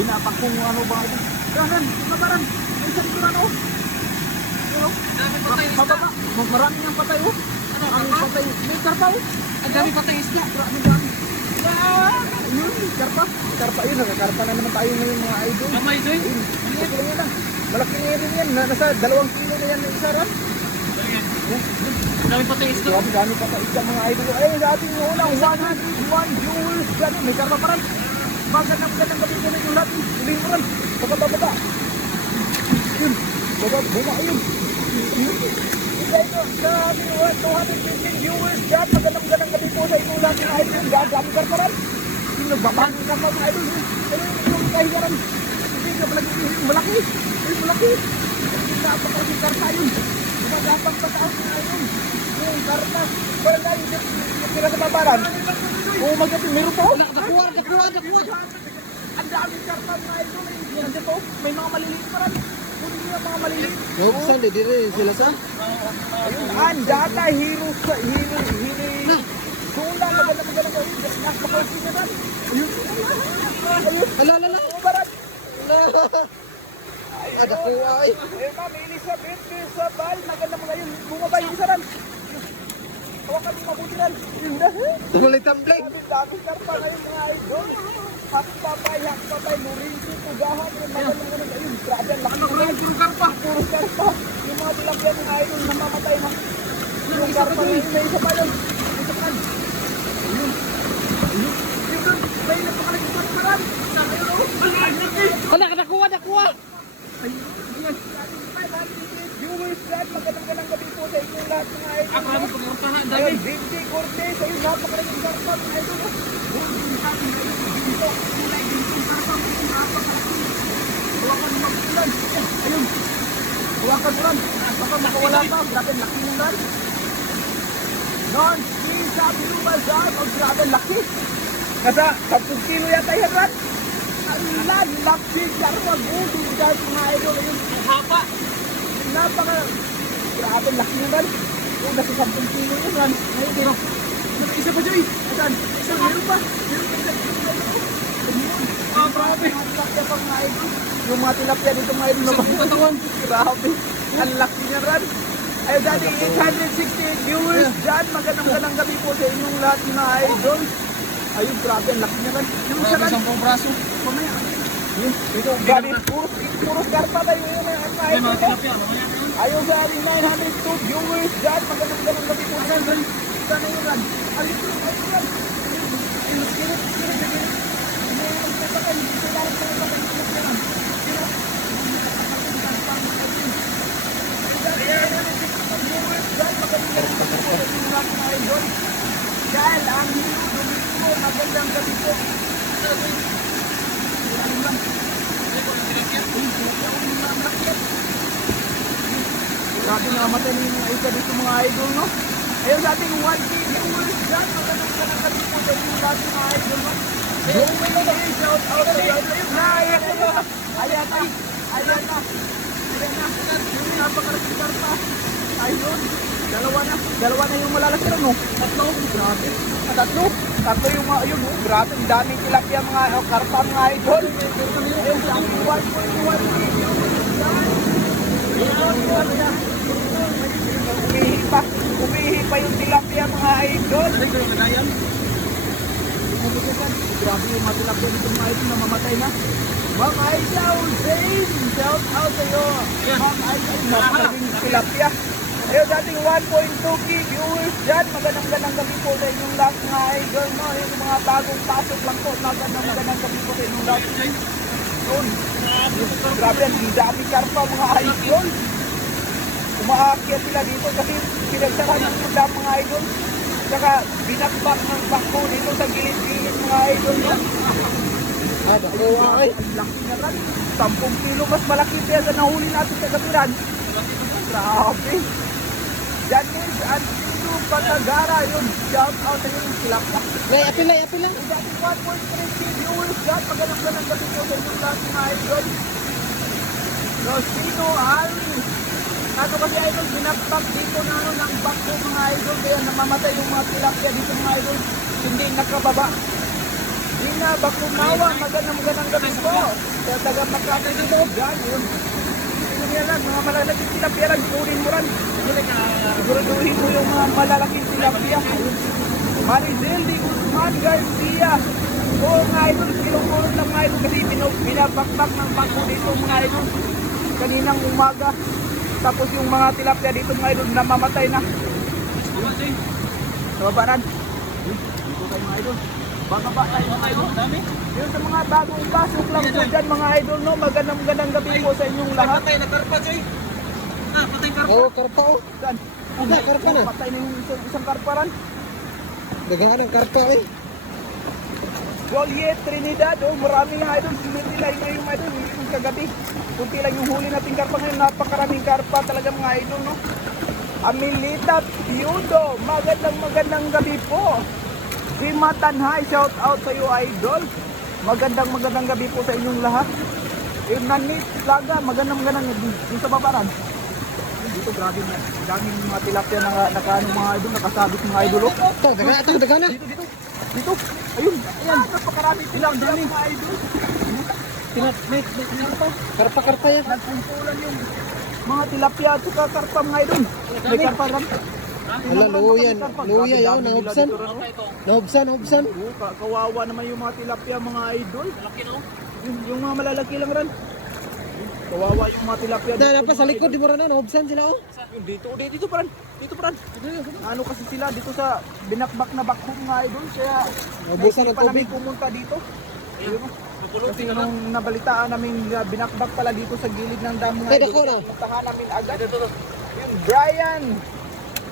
Binapak kung ano ba ito. Kanan, kabaran. May isang ito ano. Dami patay isda. Mababa. Marami niyang patay oh. Ang patay. May karpa oh. Ang dami patay isda. Marami dami. Yun, karpa. Karpa yun. Nakakarpa na naman tayo ngayon mga idol. Mamay doy. Ito lang yan ah. Malaki nga rin yan. Nasa 2 kilo na yan na isa ron. Ang dami patay isda. Grabe, dami pa isang mga idol. Ay, dati yung unang 101 viewers. Gano'n, may karma pa rin. Magandang gabi ko na yung lahat. Hindi mo rin. Baba. Yun. Baba, ayun. Ito, grabe, 215 viewers dyan. Magandang gabi po sa inyong lahat ng idol. Dami karma rin. Yung nagbabangin ka pa mga idol. Pero yung kahigaran. Hindi ka malaki. Malaki. Malaki. Napakalaki karma yun. Magapang pataas na idol. Yung karma. Parang dahil yung tira sa babaran. Oo, magabi. Meron po. Dakuha. Ang daming karpa mga idol. Nandiyan po. May mga maliliit pa rin. Kung hindi mga maliliit. Yung saan di rin sila sa? Ayun, data, hero. Sula, magandang gawin. Nakapakausin na rin. Ayun. Ala. Oo, barat. Dakuha ay. Ayun, ma'am, Elizabeth Sabal. Magandang mga yun. Bumaba yung isa rin. Hawakan mo mabuti rin. Yun na. Tumulay-tambling. Daming karpa ngayon mga idol. Hakpapay, Lorenzo, Tugahan. Magandang ayun. Grabe, ang laki na rin. Puro karpa. Yung mga tilapia mga idol namamatay na. Yung karpa na yun. May isa pa yun. Isa pa. Ayun. Yun. May napakalagay karpa rin. Dakuha. Ayun. Viewers dyan, magandang gabi po sa inyong lahat mga idol. Ako kami pagkampahan. Dami. Ayun, Binti Cortez. Ayun, napakalagay karpa mga idol. Hawakan mo magpulan. Ayun. Hawakan mo lang. Baka makawala pa. Grabe, laki mo lang. Non-skin sa Bilubazar. Oh, grabe, laki. Nasa 10 kilo yata yan, Rat. Alam, laki. Karma, gulong dyan, mga idol. Ayun. Ang hapa. Napaka. Grabe, laki mo lang. Ayun, nasa 10 kilo yan, Rat. Ayun, pero. Isa pa, Joy. Asan? Isa, meron pa. Meron pa. Grabe. Tilapia pa mga idol. Yung mga tilapia dito mga idol naman. Grabe. Ang laki niya rin. Ay dati 868 viewers dyan. Magandang gabi po sa inyong lahat mga idol. Ayun, grabe. Ang laki niya rin. Yung isa rin. 10 braso. Mamaya. Yun. Ito, grabe. Puro karpa tayo yun mga Ay, mga idol. tilapia. Mamaya. Ayun sa ating 902 viewers dyan. Magandang gabi po sa inyo. Sana yun rin. Ayun, ayun. Dahil ang hero Domingo, magandang gabi po. Grabe namatay na yung mga isa dito mga idol, no? Ayun sa ating 1K viewers dyan, magandang gabi po sa inyo lahat mga idol, no? Shout out sa iyo. Ayan na. Yung napakalaking karpa. Ayun. Dalawa na yung malalaki rin, no? Tatlo. Grabe. Tatlo yung mga, ayun, no? Grabe. Ang daming tilapia mga karpa mga idol. Ayun, sa 1.1. Umihi pa yung tilapia mga idol. Grabe yung mga tilapia dito mga idol na mamatay na. Ma'am Aisha Hussein, shout out sa iyo. Ma'am Aisha, napakaling tilapia. Ayun, dating 1.2k viewers dyan. Magandang gabi po sa inyong lahat mga idol. No? Yung mga bagong pasok lang po. Magandang gabi po sa inyong lahat. Yun. Grabe, ang dami karpa mga idol. Umaakyat sila dito kasi pinagsarahan ng dam mga idol. Saka binakbak ng bako dito sa gilid-gilid mga idol. No? Dakuha ay. Ang laki na rin. 10 kilo mas malaki siya sa nahuli natin sa Gatiran. Grabe. Janice at Sino Patagara yun. Shout out sa yun. Tilapia. Apila. Dating 1.3k viewers dyan. Magandang gabi po sa inyong lahat mga idol. Rosino Harry. Ano kasi idol, binakbak dito na ano ng bako mga idol. Kaya namamatay yung mga tilapia dito mga idol. Hindi nakababa. Ina Bakumawa, magandang gabi po. taga Makati dito. Yan, yun. Tingnan yan lang, mga malalaking tilapia lang. Kunin mo rin. Siguraduhin mo yung mga malalaking tilapia. Maricel de Guzman Garcia. Oo mga idol, kilong-kulong lang mga idol kasi binabakbak ng bangko dito mga idol. Kaninang umaga. Tapos yung mga tilapia dito mga idol namamatay na. Sa babaran. Dito tayo mga idol. Bababa tayo mga idol. Yun sa mga bagong pasok lang po dyan mga idol no. Magandang gabi po sa inyong lahat. Patay na karpa, Joy. Ah, patay karpa. Oo, karpa oh. Saan? Ada, karpa na. Patay na yung isang karparan. Dagaan ng karpa eh. Joliet, Trinidad, oh, marami nga idol. Hindi lang ngayon mga idol, yung kagabi. Kunti lang yung huli nating karpa ngayon. Napakaraming karpa talaga mga idol, no? Amilita Piudo, magandang gabi po. Si Matanhay, shout out sa iyo idol. Magandang gabi po sa inyong lahat. Yung Nanit Laga, magandang gabi. Yung sa babaran. Dito grabe na. Daming mga tilapia na nakaano mga idol, nakasabit mga idol. Oh. Ito, dagaan na. Dito. Ayun, ayan, napakarami tilapia mga idol. Karpa yan. Nagpumpulan yung mga tilapia at saka karpa mga idol. May karpa rin. Wala, luya yun, nahubsan. Nahubsan. Oo, kawawa naman yung mga tilapia mga idol. Laki no? Yung mga malalaki lang rin. Kawawa yung mga tilapia. Dahil pa sa likod, di mo rin na, nahubsan sila oh. Yung dito pa rin. Ano kasi sila dito sa binakbak na bakhum mga idol. Kaya Nabusan ng pa namin tubig. pumunta dito. Ayun, kasi nung nabalitaan namin binakbak pala dito sa gilid ng dam mga Ay, idol. dako na. Puntahan namin agad. Yung Brian